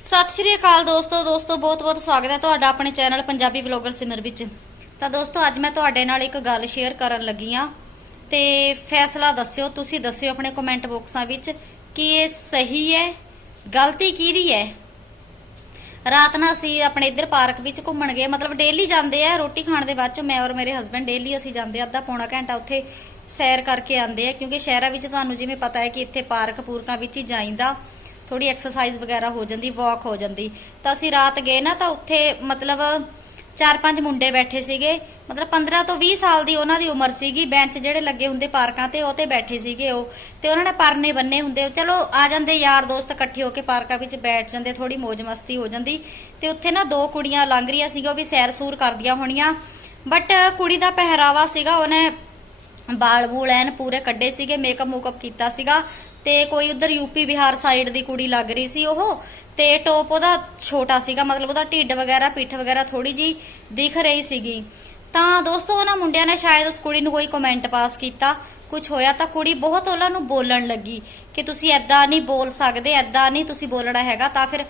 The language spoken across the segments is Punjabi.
ਸਤਿ ਸ਼੍ਰੀ ਅਕਾਲ ਦੋਸਤੋ ਦੋਸਤੋ, ਬਹੁਤ ਬਹੁਤ ਸਵਾਗਤ ਹੈ ਤੁਹਾਡਾ ਆਪਣੇ ਚੈਨਲ ਪੰਜਾਬੀ ਵਲੌਗਰ ਸਿਮਰ ਵਿੱਚ। ਤਾਂ ਦੋਸਤੋ, ਅੱਜ ਮੈਂ ਤੁਹਾਡੇ ਨਾਲ ਇੱਕ ਗੱਲ ਸ਼ੇਅਰ ਕਰਨ ਲੱਗੀ ਆ ਤੇ ਫੈਸਲਾ ਦੱਸਿਓ, ਤੁਸੀਂ ਦੱਸਿਓ ਆਪਣੇ ਕਮੈਂਟ ਬਾਕਸਾਂ ਵਿੱਚ ਕਿ ਇਹ ਸਹੀ ਹੈ, ਗਲਤੀ ਕਿਹਦੀ ਹੈ? ਰਾਤ ਨਾਲ ਅਸੀਂ ਆਪਣੇ ਇੱਧਰ ਪਾਰਕ ਵਿੱਚ ਘੁੰਮਣ ਗਏ, ਮਤਲਬ ਡੇਲੀ ਜਾਂਦੇ ਆ, ਰੋਟੀ ਖਾਣ ਦੇ ਬਾਅਦ ਚ ਮੈਂ ਔਰ ਮੇਰੇ ਹਸਬੰਡ ਡੇਲੀ ਅਸੀਂ ਜਾਂਦੇ ਆ, ਅੱਧਾ ਪੌਣਾ ਘੰਟਾ ਉੱਥੇ ਸੈਰ ਕਰਕੇ ਆਉਂਦੇ ਆ, ਕਿਉਂਕਿ ਸ਼ਹਿਰਾਂ ਵਿੱਚ ਤੁਹਾਨੂੰ ਜਿਵੇਂ ਪਤਾ ਹੈ ਕਿ ਇੱਥੇ ਪਾਰਕ ਪੂਰਕਾਂ ਵਿੱਚ ਹੀ ਜਾਈਂਦਾ। ਥੋੜੀ ਐਕਸਰਸਾਈਜ਼ ਵਗੈਰਾ ਹੋ ਜਾਂਦੀ ਵਾਕ ਹੋ ਜਾਂਦੀ। ਤਾਂ ਅਸੀਂ ਰਾਤ ਗਏ ਨਾ, ਤਾਂ ਉੱਥੇ ਮਤਲਬ ਚਾਰ ਪੰਜ ਮੁੰਡੇ ਬੈਠੇ ਸੀਗੇ। ਮਤਲਬ 15 ਤੋਂ 20 ਸਾਲ ਦੀ ਉਹਨਾਂ ਦੀ ਉਮਰ ਸੀਗੀ। ਬੈਂਚ ਜਿਹੜੇ ਲੱਗੇ ਹੁੰਦੇ ਪਾਰਕਾਂ ਤੇ, ਉਹ ਤੇ ਬੈਠੇ ਸੀਗੇ ਉਹ। ਤੇ ਉਹਨਾਂ ਨੇ ਪਰਨੇ ਬੰਨੇ ਹੁੰਦੇ। ਚਲੋ, ਆ ਜਾਂਦੇ ਯਾਰ ਦੋਸਤ ਇਕੱਠੇ ਹੋ ਕੇ ਪਾਰਕਾਂ ਵਿੱਚ ਬੈਠ ਜਾਂਦੇ ਥੋੜੀ ਮौज ਮਸਤੀ ਹੋ ਜਾਂਦੀ। ਤੇ ਉੱਥੇ ਨਾ ਦੋ ਕੁੜੀਆਂ ਲੰਘ ਰਹੀਆਂ ਸੀਗੀਆਂ, ਉਹ ਵੀ ਸੈਰ ਸੂਰ ਕਰਦੀਆਂ ਹੋਣੀਆਂ। ਬਟ ਕੁੜੀ ਦਾ ਪਹਿਰਾਵਾ ਸੀਗਾ, ਉਹਨੇ ਬਾਲ ਬੂਲ ਐਨ ਪੂਰੇ ਕੱਢੇ ਸੀਗੇ ਮੇਕਅਪ ਮੂਕਅਪ ਕੀਤਾ ਸੀਗਾ ਤੇ ਕੋਈ ਉਧਰ ਯੂਪੀ ਬਿਹਾਰ ਸਾਈਡ ਦੀ ਕੁੜੀ ਲੱਗ ਰਹੀ ਸੀ ਉਹ ਤੇ ਟੋਪ ਉਹਦਾ ਛੋਟਾ ਸੀਗਾ, ਮਤਲਬ ਉਹਦਾ ਢਿੱਡ ਵਗੈਰਾ, ਪਿੱਠ ਵਗੈਰਾ ਥੋੜੀ ਜੀ ਦਿਖ ਰਹੀ ਸੀਗੀ। ਤਾਂ ਦੋਸਤੋ ਉਹਨਾਂ ਮੁੰਡਿਆਂ ਨੇ ਸ਼ਾਇਦ ਉਸ ਕੁੜੀ ਨੂੰ ਕੋਈ ਕਮੈਂਟ ਪਾਸ ਕੀਤਾ ਕੁਝ ਹੋਇਆ ਤਾਂ ਕੁੜੀ ਬਹੁਤ ਉਹਨਾਂ ਨੂੰ ਬੋਲਣ ਲੱਗੀ ਕਿ ਤੁਸੀਂ ਐਦਾਂ ਨਹੀਂ ਬੋਲ ਸਕਦੇ ਐਦਾਂ ਨਹੀਂ ਤੁਸੀਂ ਬੋਲਣਾ ਹੈਗਾ, ਤਾਂ ਫਿਰ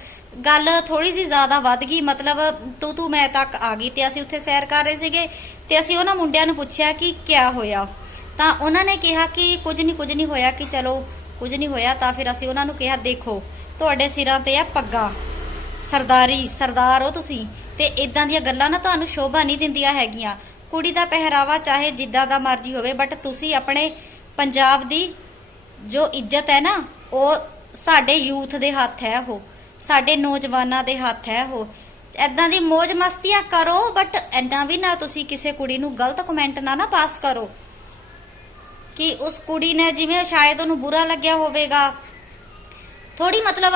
ਗੱਲ ਥੋੜੀ ਜੀ ਜ਼ਿਆਦਾ ਵੱਧ ਗਈ, ਮਤਲਬ ਤੂੰ ਤੂੰ ਮੈਂ ਤੱਕ ਆ ਗਈ ਤੇ ਅਸੀਂ ਉੱਥੇ ਸੈਰ ਕਰ ਰਹੇ ਸੀਗੇ ਤੇ ਅਸੀਂ ਉਹਨਾਂ ਮੁੰਡਿਆਂ ਨੂੰ ਪੁੱਛਿਆ ਕਿ ਕੀ ਹੋਇਆ। ਤਾਂ ਉਹਨਾਂ ਨੇ ਕਿਹਾ ਕਿ ਕੁਝ ਨਹੀਂ ਕੁਝ ਨਹੀਂ ਹੋਇਆ ਕਿ ਚਲੋ ਕੁਝ ਨਹੀਂ ਹੋਇਆ ਤਾਂ ਫਿਰ ਅਸੀਂ ਉਹਨਾਂ ਨੂੰ ਕਿਹਾ, ਦੇਖੋ ਤੁਹਾਡੇ ਸਿਰਾਂ ਤੇ ਆ ਪੱਗਾ। ਸਰਦਾਰੀ, ਸਰਦਾਰ ਹੋ ਤੁਸੀਂ। ਤੇ ਇਦਾਂ ਦੀਆਂ ਗੱਲਾਂ ਨਾ ਤੁਹਾਨੂੰ ਸ਼ੋਭਾ ਨਹੀਂ ਦਿੰਦੀਆਂ ਹੈਗੀਆਂ। ਕੁੜੀ ਦਾ ਪਹਿਰਾਵਾ ਚਾਹੇ ਜਿੱਦਾਂ ਦਾ ਮਰਜ਼ੀ ਹੋਵੇ ਬਟ ਤੁਸੀਂ ਆਪਣੇ ਪੰਜਾਬ ਦੀ ਜੋ ਇੱਜ਼ਤ ਹੈ ਨਾ, ਉਹ ਸਾਡੇ ਯੂਥ ਦੇ ਹੱਥ ਹੈ ਉਹ। ਸਾਡੇ ਨੌਜਵਾਨਾਂ ਦੇ ਹੱਥ ਹੈ ਉਹ। ਐਦਾਂ ਦੀ ਮौज ਮਸਤੀਆਂ ਕਰੋ ਬਟ ਐਦਾਂ ਵੀ ਨਾ ਤੁਸੀਂ ਕਿਸੇ ਕੁੜੀ ਨੂੰ ਗਲਤ ਕਮੈਂਟ ਨਾ ਨਾ ਪਾਸ ਕਰੋ। ਕਿ ਉਸ ਕੁੜੀ ਨੇ ਜਿਵੇਂ ਸ਼ਾਇਦ ਉਹਨੂੰ ਬੁਰਾ ਲੱਗਿਆ ਹੋਵੇਗਾ। ਥੋੜੀ ਮਤਲਬ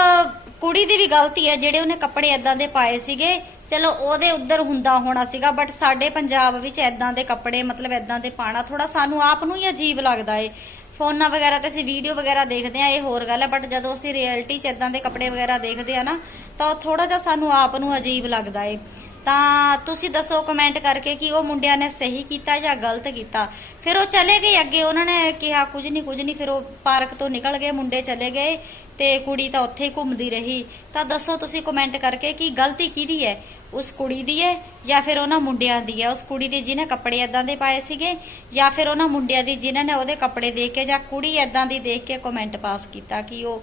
ਕੁੜੀ ਦੀ ਵੀ ਗਲਤੀ ਹੈ, ਜਿਹੜੇ ਉਹਨੇ ਕੱਪੜੇ ਐਦਾਂ ਦੇ ਪਾਏ ਸੀਗੇ। ਚਲੋ, ਉਹਦੇ ਉੱਧਰ ਹੁੰਦਾ ਹੋਣਾ ਸੀਗਾ ਬਟ ਸਾਡੇ ਪੰਜਾਬ ਵਿੱਚ ਐਦਾਂ ਦੇ ਕੱਪੜੇ, ਮਤਲਬ ਐਦਾਂ ਦੇ ਪਾਣਾ ਥੋੜਾ ਸਾਨੂੰ ਆਪ ਨੂੰ ਹੀ ਅਜੀਬ ਲੱਗਦਾ ਏ। ਫੋਨਾਂ ਵਗੈਰਾ ਤੇ ਅਸੀਂ ਵੀਡੀਓ ਵਗੈਰਾ ਦੇਖਦੇ ਆ ਇਹ ਹੋਰ ਗੱਲ ਹੈ ਬਟ ਜਦੋਂ ਅਸੀਂ ਰਿਐਲਿਟੀ 'ਚ ਐਦਾਂ ਦੇ ਕੱਪੜੇ ਵਗੈਰਾ ਦੇਖਦੇ ਆ ਨਾ, ਤਾਂ ਉਹ ਥੋੜਾ ਜਿਹਾ ਸਾਨੂੰ ਆਪ ਨੂੰ ਅਜੀਬ ਲੱਗਦਾ ਏ। ਤਾਂ ਤੁਸੀਂ ਦੱਸੋ ਕਮੈਂਟ ਕਰਕੇ ਕਿ ਉਹ ਮੁੰਡਿਆਂ ਨੇ ਸਹੀ ਕੀਤਾ ਜਾਂ ਗਲਤ ਕੀਤਾ। ਫਿਰ ਉਹ ਚਲੇ ਗਏ ਅੱਗੇ, ਉਹਨਾਂ ਨੇ ਕਿਹਾ, ਕੁਝ ਨਹੀਂ ਕੁਝ ਨਹੀਂ ਫਿਰ ਉਹ ਪਾਰਕ ਤੋਂ ਨਿਕਲ ਗਏ, ਮੁੰਡੇ ਚਲੇ ਗਏ ਤੇ ਕੁੜੀ ਤਾਂ ਉੱਥੇ ਹੀ ਘੁੰਮਦੀ ਰਹੀ। ਤਾਂ ਦੱਸੋ ਤੁਸੀਂ ਕਮੈਂਟ ਕਰਕੇ ਕਿ ਗਲਤੀ ਕਿਹਦੀ ਹੈ? ਉਸ ਕੁੜੀ ਦੀ ਹੈ ਜਾਂ ਫਿਰ ਉਹਨਾਂ ਮੁੰਡਿਆਂ ਦੀ ਹੈ? ਉਸ ਕੁੜੀ ਦੇ ਜਿਹਨੇ ਕੱਪੜੇ ਐਦਾਂ ਦੇ ਪਾਏ ਸੀਗੇ ਜਾਂ ਫਿਰ ਉਹਨਾਂ ਮੁੰਡਿਆਂ ਦੀ ਜਿਨ੍ਹਾਂ ਨੇ ਉਹਦੇ ਕੱਪੜੇ ਦੇਖ ਕੇ ਜਾਂ ਕੁੜੀ ਐਦਾਂ ਦੀ ਦੇਖ ਕੇ ਕਮੈਂਟ ਪਾਸ ਕੀਤਾ ਕਿ ਉਹ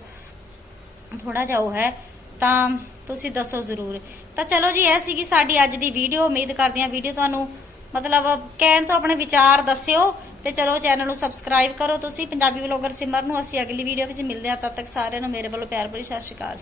ਥੋੜਾ ਜਿਹਾ ਉਹ ਹੈ। ਤਾਂ ਤੁਸੀਂ ਦੱਸੋ ਜ਼ਰੂਰ। ਤਾਂ ਚਲੋ ਜੀ, ਇਹ ਸੀਗੀ ਸਾਡੀ ਅੱਜ ਦੀ ਵੀਡੀਓ। ਉਮੀਦ ਕਰਦੇ ਹਾਂ ਵੀਡੀਓ ਤੁਹਾਨੂੰ ਮਤਲਬ ਕਹਿਣ ਤੋਂ ਆਪਣੇ ਵਿਚਾਰ ਦੱਸਿਓ ਤੇ ਚਲੋ ਚੈਨਲ ਨੂੰ ਸਬਸਕ੍ਰਾਈਬ ਕਰੋ। ਤੁਸੀਂ ਪੰਜਾਬੀ ਵਲੋਗਰ ਸਿਮਰ ਨੂੰ। ਅਸੀਂ ਅਗਲੀ ਵੀਡੀਓ ਵਿੱਚ ਮਿਲਦੇ ਹਾਂ। ਤਦ ਤੱਕ ਸਾਰਿਆਂ ਨੂੰ ਮੇਰੇ ਵੱਲੋਂ ਪਿਆਰ ਭਰੀ ਸਤਿ ਸ਼੍ਰੀ ਅਕਾਲ।